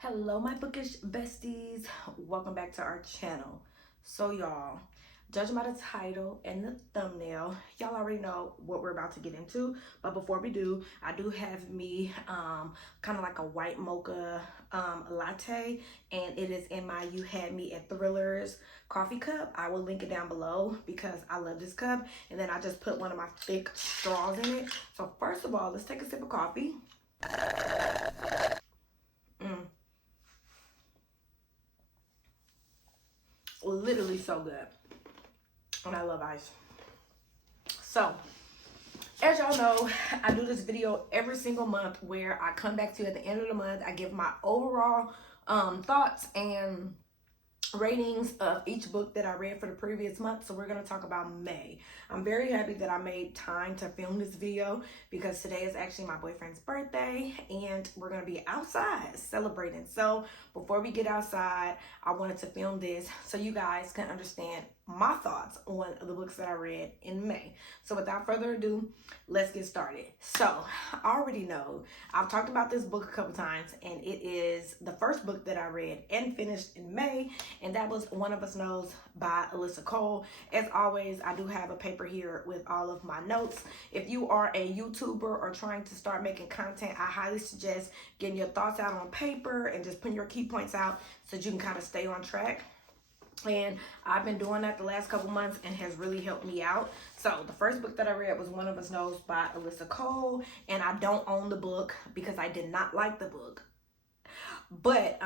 Hello my bookish besties, welcome back to our channel. So y'all, judging by the title and the thumbnail, y'all already know what we're about to get into. But before we do, I do have me kind of like a white mocha latte, and it is in my You Had Me at Thrillers coffee cup. I will link it down below because I love this cup, and then I just put one of my thick straws in it. So first of all, let's take a sip of coffee. Literally so good, and I love ice. So as y'all know, I do this video every single month where I come back to you at the end of the month. I give my overall thoughts and ratings of each book that I read for the previous month. So we're going to talk about May. I'm very happy that I made time to film this video because today is actually my boyfriend's birthday and we're going to be outside celebrating. So before we get outside, I wanted to film this so you guys can understand my thoughts on the books that I read in May. So without further ado, let's get started. So I already know I've talked about this book a couple times, and it is the first book that I read and finished in May, and that was One of Us Knows by Alyssa Cole. As always, I do have a paper here with all of my notes. If you are a YouTuber or trying to start making content, I highly suggest getting your thoughts out on paper and just putting your key points out so that you can kind of stay on track. And I've been doing that the last couple months and has really helped me out. So the first book that I read was One of Us Knows by Alyssa Cole, and I don't own the book because I did not like the book. But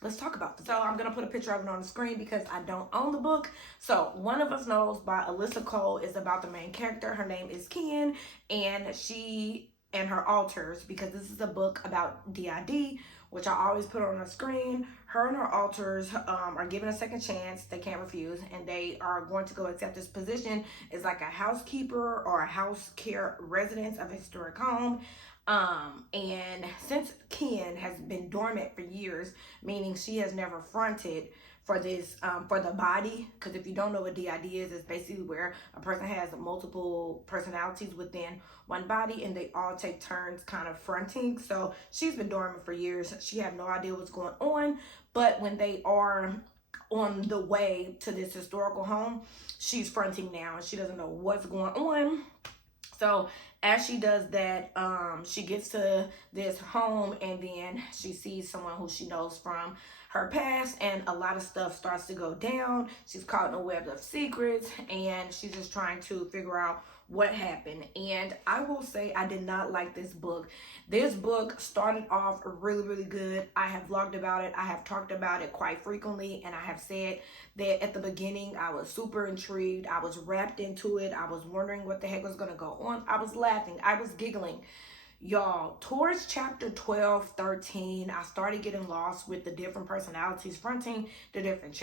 let's talk about this. So I'm gonna put a picture of it on the screen because I don't own the book. So One of Us Knows by Alyssa Cole is about the main character. Her name is Ken, and she and her alters, because this is a book about DID, which I always put on the screen. Her and her alters are given a second chance. They can't refuse, and they are going to go accept this position as like a housekeeper or a house care residence of a historic home. And since Ken has been dormant for years, meaning she has never fronted for this, for the body, because if you don't know what DID is, it's basically where a person has multiple personalities within one body and they all take turns kind of fronting. So she's been dormant for years. She had no idea what's going on, but when they are on the way to this historical home, she's fronting now and she doesn't know what's going on. So as she does that, she gets to this home and then she sees someone who she knows from her past, and a lot of stuff starts to go down. She's caught in a web of secrets and she's just trying to figure out what happened. And I will say I did not like this book. This book started off really good. I have vlogged about it. I have talked about it quite frequently, and I have said that at the beginning I was super intrigued. I was wrapped into it. I was wondering what the heck was going to go on. I was laughing. I was giggling. Y'all, towards chapter 12, 13, I started getting lost with the different personalities fronting, the different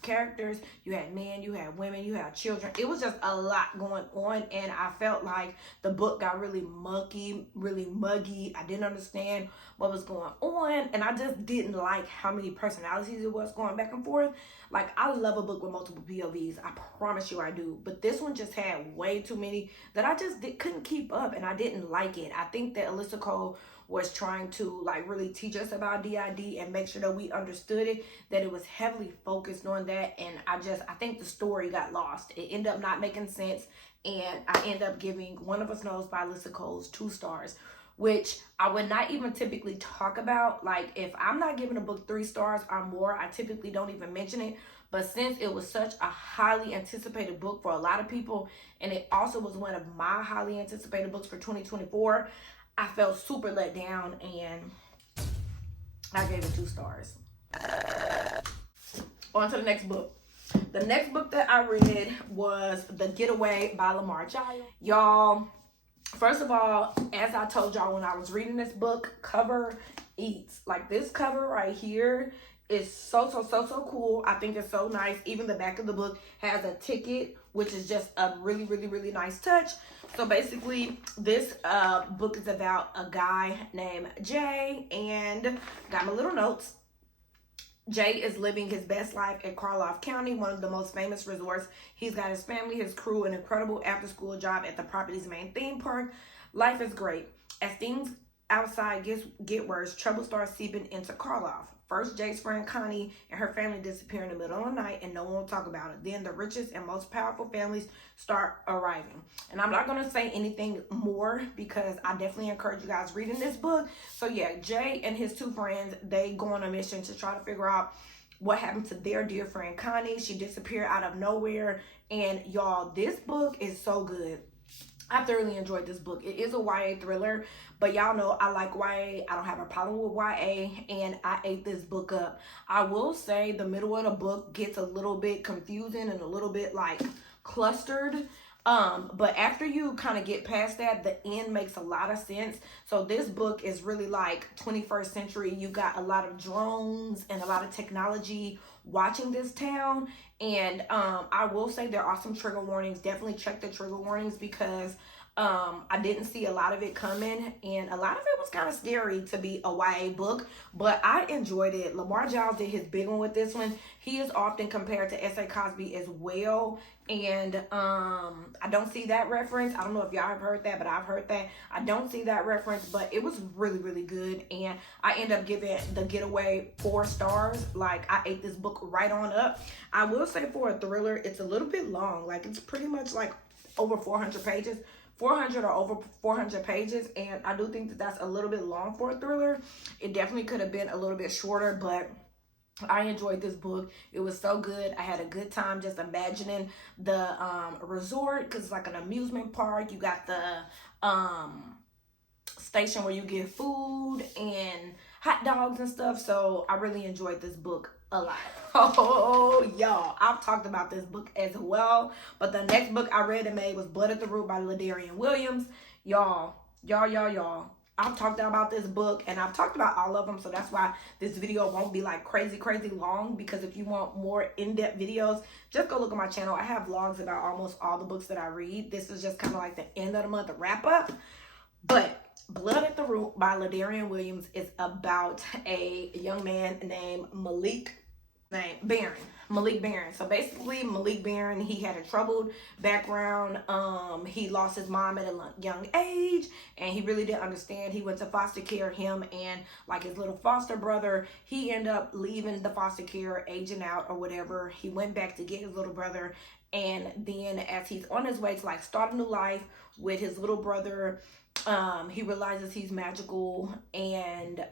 characters. You had men, you had women, you had children. It was just a lot going on, and I felt like the book got really mucky, really muggy. I didn't understand what was going on, and I just didn't like how many personalities it was going back and forth. Like, I love a book with multiple POVs. I promise you I do. But this one just had way too many that I just couldn't keep up, and I didn't like it. I think that Alyssa Cole was trying to like really teach us about DID and make sure that we understood it, that it was heavily focused on that. And I think the story got lost. It ended up not making sense, and I ended up giving One of Us Knows by Alyssa Cole's 2 stars, which I would not even typically talk about. Like, if I'm not giving a book 3 stars or more, I typically don't even mention it. But since it was such a highly anticipated book for a lot of people, and it also was one of my highly anticipated books for 2024, I felt super let down and I gave it 2 stars. On to the next book. The next book that I read was The Getaway by Lamar Child. Y'all, first of all, as I told y'all when I was reading this book, cover eats. Like, this cover right here is so cool. I think it's so nice. Even the back of the book has a ticket, which is just a really nice touch. So basically, this book is about a guy named Jay, and got my little notes. Jay is living his best life in Karloff County, one of the most famous resorts. He's got his family, his crew, an incredible after-school job at the property's main theme park. Life is great. As things outside get worse. Trouble starts seeping into Karloff. First, Jake's friend Connie and her family disappear in the middle of the night and no one will talk about it. Then the richest and most powerful families start arriving. And I'm not going to say anything more because I definitely encourage you guys reading this book. So yeah, Jay and his two friends, they go on a mission to try to figure out what happened to their dear friend Connie. She disappeared out of nowhere. And y'all, this book is so good. I thoroughly enjoyed this book. It is a YA thriller, but y'all know I like YA. I don't have a problem with YA, and I ate this book up. I will say the middle of the book gets a little bit confusing and a little bit like clustered. But after you kind of get past that, the end makes a lot of sense. So this book is really like 21st century. You got a lot of drones and a lot of technology watching this town. And I will say there are some trigger warnings. Definitely check the trigger warnings because I didn't see a lot of it coming, and a lot of it was kind of scary to be a YA book, but I enjoyed it. Lamar Giles did his big one with this one. He is often compared to S.A. Cosby as well, and I don't see that reference. I don't know if y'all have heard that, but I've heard that. I don't see that reference, but it was really, really good, and I end up giving The Getaway 4 stars. Like, I ate this book right on up. I will say for a thriller, it's a little bit long. Like, it's pretty much like over 400 pages. 400 or over 400 pages, and I do think that that's a little bit long for a thriller. It definitely could have been a little bit shorter, but I enjoyed this book. It was so good. I had a good time just imagining the resort, because it's like an amusement park. You got the station where you get food and hot dogs and stuff, so I really enjoyed this book a lot. Oh, y'all, I've talked about this book as well, but the next book I read and made was Blood at the Root by Ladarian Williams. Y'all, I've talked about this book, and I've talked about all of them, so that's why this video won't be like crazy long, because if you want more in-depth videos, just go look at my channel. I have vlogs about almost all the books that I read. This is just kind of like the end of the month wrap up. But Blood at the Root by Ladarian Williams is about a young man named Malik Barron. So basically, Malik Barron, he had a troubled background. He lost his mom at a young age, and he really didn't understand. He went to foster care. Him and like his little foster brother, he ended up leaving the foster care, aging out or whatever. He went back to get his little brother, and then as he's on his way to like start a new life with his little brother, he realizes he's magical, and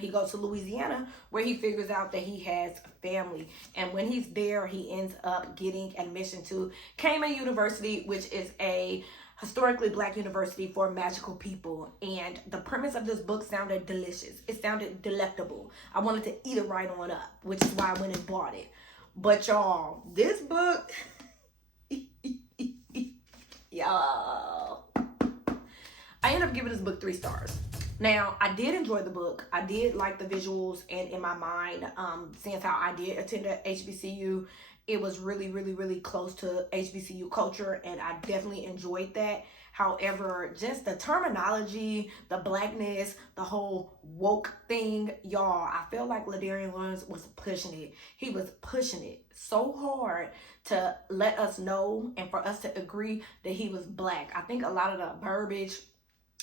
he goes to Louisiana where he figures out that he has family. And when he's there, he ends up getting admission to Canon University, which is a historically Black university for magical people. And the premise of this book sounded delicious. It sounded delectable. I wanted to eat it right on up, which is why I went and bought it. But y'all, this book, y'all, I ended up giving this book 3 stars. Now, I did enjoy the book. I did like the visuals, and in my mind, since how I did attend a HBCU, it was really, really, really close to HBCU culture, and I definitely enjoyed that. However, just the terminology, the Blackness, the whole woke thing, y'all, I feel like Ladarian Williams was pushing it. He was pushing it so hard to let us know and for us to agree that he was Black. I think a lot of the verbiage,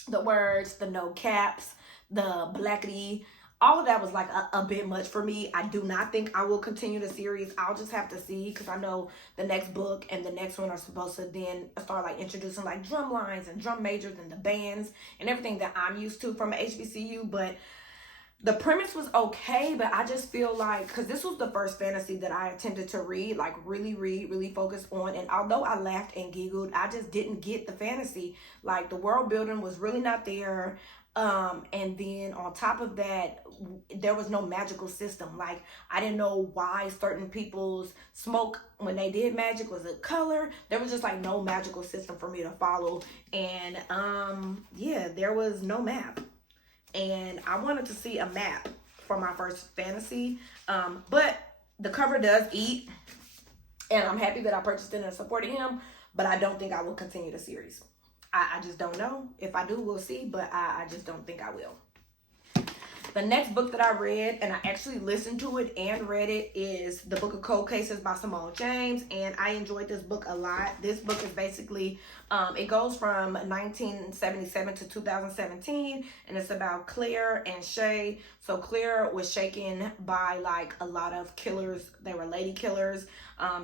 the words, the no caps, the blackity, all of that was like a bit much for me. I do not think I will continue the series. I'll just have to see, because I know the next book and the next one are supposed to then start like introducing like drum lines and drum majors and the bands and everything that I'm used to from HBCU. But the premise was okay, but I just feel like, because this was the first fantasy that I attempted to read, like really focused on, and although I laughed and giggled, I just didn't get the fantasy. Like, the world building was really not there, and then on top of that, there was no magical system. Like, I didn't know why certain people's smoke, when they did magic, was a color. There was just like no magical system for me to follow, and yeah, there was no map. And I wanted to see a map for my first fantasy. But the cover does eat. And I'm happy that I purchased it and supported him. But I don't think I will continue the series. I just don't know. If I do, we'll see. But I just don't think I will. The next book that I read, and I actually listened to it and read it, is The Book of Cold Cases by Simone James, and I enjoyed this book a lot. This book is basically, it goes from 1977 to 2017, and it's about Claire and Shay. So Claire was shaken by like a lot of killers. They were lady killers.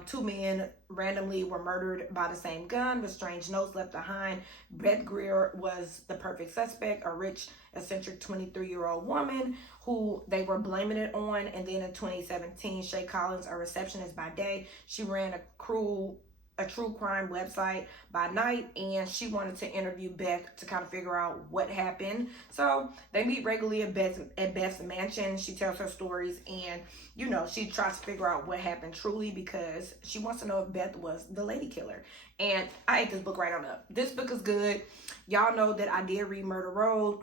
Two men randomly were murdered by the same gun with strange notes left behind. Beth Greer was the perfect suspect, a rich, eccentric 23-year-old woman who they were blaming it on. And then in 2017, Shay Collins, a receptionist by day, she ran a true crime website by night, and she wanted to interview Beth to kind of figure out what happened. So they meet regularly at Beth's mansion. She tells her stories, and you know, she tries to figure out what happened truly, because she wants to know if Beth was the lady killer. And I ate this book right on up. This book is good. Y'all know that I did read Murder Road,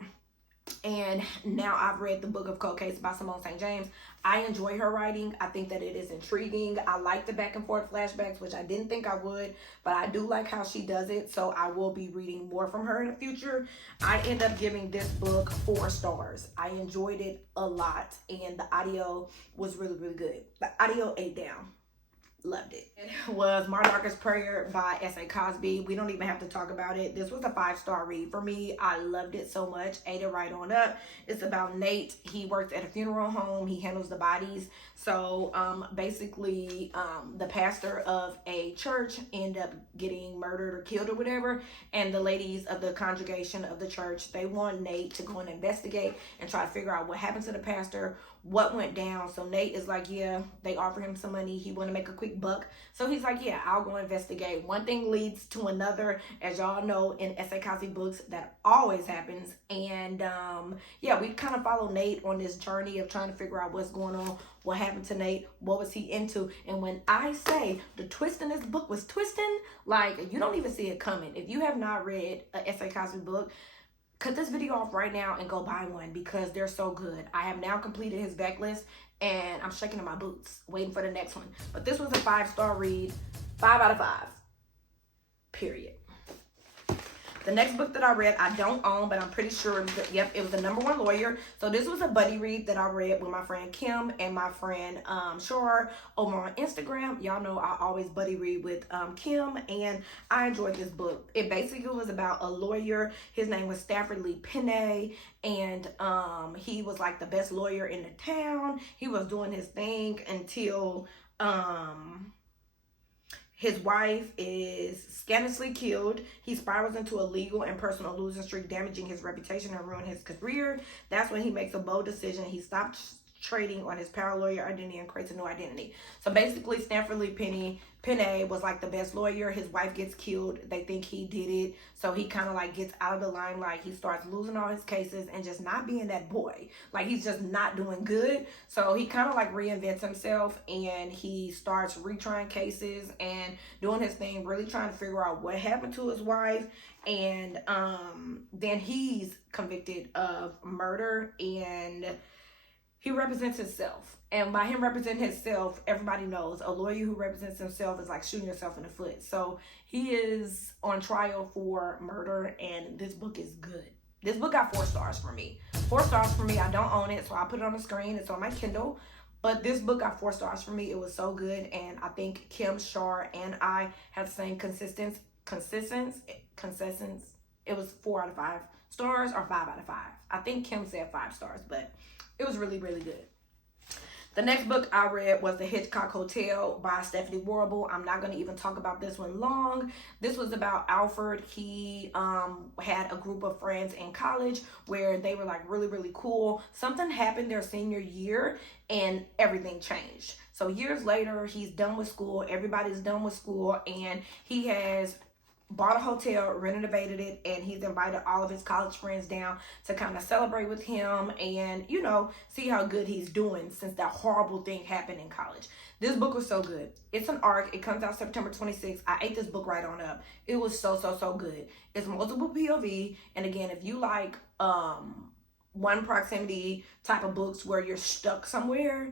and now I've read The Book of Cold Case by Simone St. James. I enjoy her writing. I think that it is intriguing. I like the back and forth flashbacks, which I didn't think I would, but I do like how she does it. So I will be reading more from her in the future. I end up giving this book 4 stars. I enjoyed it a lot, and the audio was really, really good. The audio ate down. Loved it. It was My Darkest Prayer by S.A. Cosby. We don't even have to talk about it. This was a 5-star read for me. I loved it so much. Ate it right on up. It's about Nate. He works at a funeral home. He handles the bodies. So basically the pastor of a church ended up getting murdered or killed or whatever. And the ladies of the congregation of the church, they want Nate to go and investigate and try to figure out what happened to the pastor, what went down. So Nate is like, yeah, they offer him some money. He want to make a quick buck. So he's like, yeah, I'll go investigate. One thing leads to another. As y'all know, in S.A. Cosby books, that always happens. And yeah, we kind of follow Nate on this journey of trying to figure out what's going on, what happened to Nate, what was he into. And when I say the twist in this book was twisting, like, you don't even see it coming. If you have not read a S.A. Cosby book, cut this video off right now and go buy one, because they're so good. I have now completed his backlist, and I'm shaking in my boots waiting for the next one. But this was a 5-star read, 5 out of 5, period. The next book that I read, I don't own, but I'm pretty sure, yep, it was The Number One Lawyer. So this was a buddy read that I read with my friend Kim and my friend Shar over on Instagram. Y'all know I always buddy read with Kim, and I enjoyed this book. It basically was about a lawyer. His name was Stafford Lee Penney, and he was like the best lawyer in the town. He was doing his thing until his wife is scandalously killed. He spirals into a legal and personal losing streak, damaging his reputation and ruining his career. That's when he makes a bold decision. He stops trading on his paralawyer identity and creates a new identity. So basically, Stafford Lee Penney was like the best lawyer. His wife gets killed. They think he did it. So he kind of like gets out of the limelight. He starts losing all his cases and just not being that boy. Like, he's just not doing good. So he kind of like reinvents himself, and he starts retrying cases and doing his thing, really trying to figure out what happened to his wife. And then he's convicted of murder, and he represents himself. And by him representing himself, everybody knows a lawyer who represents himself is like shooting yourself in the foot. So he is on trial for murder, and this book is good. This book got 4 stars for me. 4 stars for me. I don't own it, so I put it on the screen. It's on my Kindle. But this book got 4 stars for me. It was so good, and I think Kim, Shar, and I had the same consistency. It was 4 out of 5 stars or 5 out of 5. I think Kim said 5 stars, but it was really, really good. The next book I read was The Hitchcock Hotel by Stephanie Warble. I'm not going to even talk about this one long. This was about Alfred. He had a group of friends in college where they were like really, really cool. Something happened their senior year and everything changed. So years later, he's done with school. Everybody's done with school, and he has bought a hotel, renovated it, and he's invited all of his college friends down to kind of celebrate with him and, you know, see how good he's doing since that horrible thing happened in college. This book was so good. It's an arc. It comes out September 26th. I ate this book right on up. It was so, so, so good. It's multiple POV. And again, if you like one proximity type of books where you're stuck somewhere,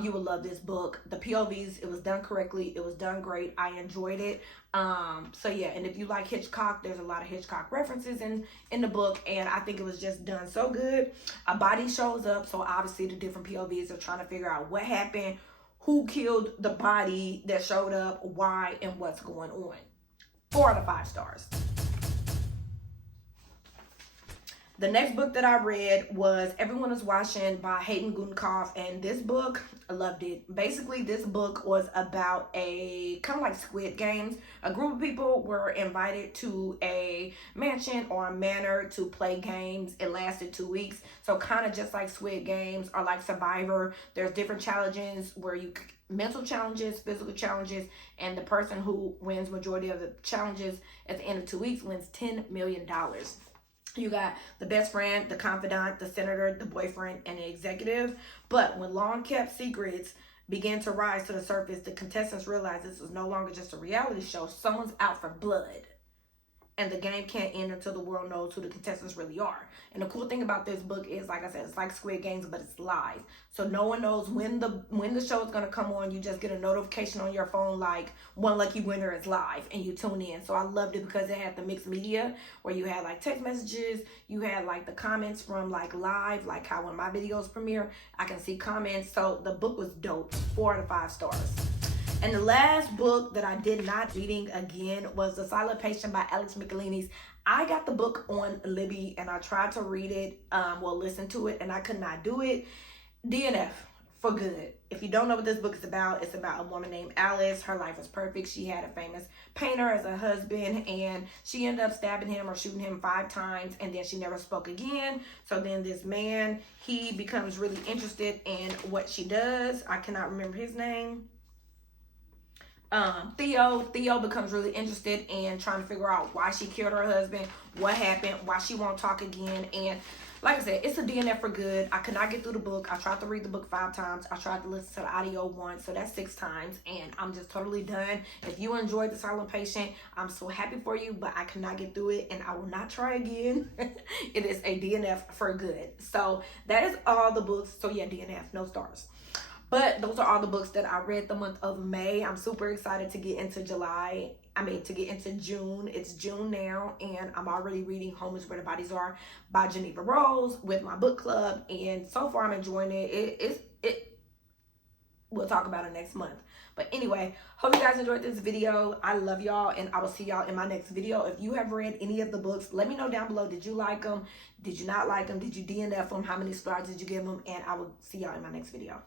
you will love this book. The POVs, it was done correctly. It was done great. I enjoyed it. So yeah, and if you like Hitchcock, there's a lot of Hitchcock references in the book, and I think it was just done so good. A body shows up, so obviously the different POVs are trying to figure out what happened, who killed the body that showed up, why, and what's going on. 4 out of 5 stars. The next book that I read was Everyone is Watching by Hayden Gudenkauf, and this book, I loved it. Basically, this book was about a kind of like Squid Games. A group of people were invited to a mansion or a manor to play games. It lasted 2 weeks, so kind of just like Squid Games or like Survivor. There's different challenges where you mental challenges, physical challenges, and the person who wins majority of the challenges at the end of 2 weeks wins $10 million. You got the best friend, the confidant, the senator, the boyfriend, and the executive. But when long-kept secrets began to rise to the surface, the contestants realized this was no longer just a reality show. Someone's out for blood. And the game can't end until the world knows who the contestants really are. And the cool thing about this book is, like I said, it's like Squid Games, but it's live. So no one knows when the show is going to come on. You just get a notification on your phone like one lucky winner is live, and you tune in. So I loved it because it had the mixed media where you had like text messages, you had like the comments from like live, like how when my videos premiere, I can see comments. So the book was dope. 4 out of 5 stars. And the last book that I did not reading again was The Silent Patient by Alex Michaelides. I got the book on Libby and I tried to read it, listen to it, and I could not do it. DNF for good. If you don't know what this book is about, it's about a woman named Alice. Her life was perfect. She had a famous painter as a husband, and she ended up stabbing him or shooting him 5 times, and then she never spoke again. So then this man, he becomes really interested in what she does. I cannot remember his name. Theo becomes really interested in trying to figure out why she killed her husband, what happened, why she won't talk again. And like I said, it's a DNF for good. I could not get through the book. I tried to read the book 5 times. I tried to listen to the audio once, so that's 6 times, and I'm just totally done. If you enjoyed The Silent Patient, I'm so happy for you, but I could not get through it, and I will not try again. It is a DNF for good. So that is all the books. So yeah, DNF, no stars. But those are all the books that I read the month of May. I'm super excited to get into to get into June. It's June now, and I'm already reading Home is Where the Bodies Are by Geneva Rose with my book club. And so far, I'm enjoying it. We'll talk about it next month. But anyway, hope you guys enjoyed this video. I love y'all, and I will see y'all in my next video. If you have read any of the books, let me know down below. Did you like them? Did you not like them? Did you DNF them? How many stars did you give them? And I will see y'all in my next video.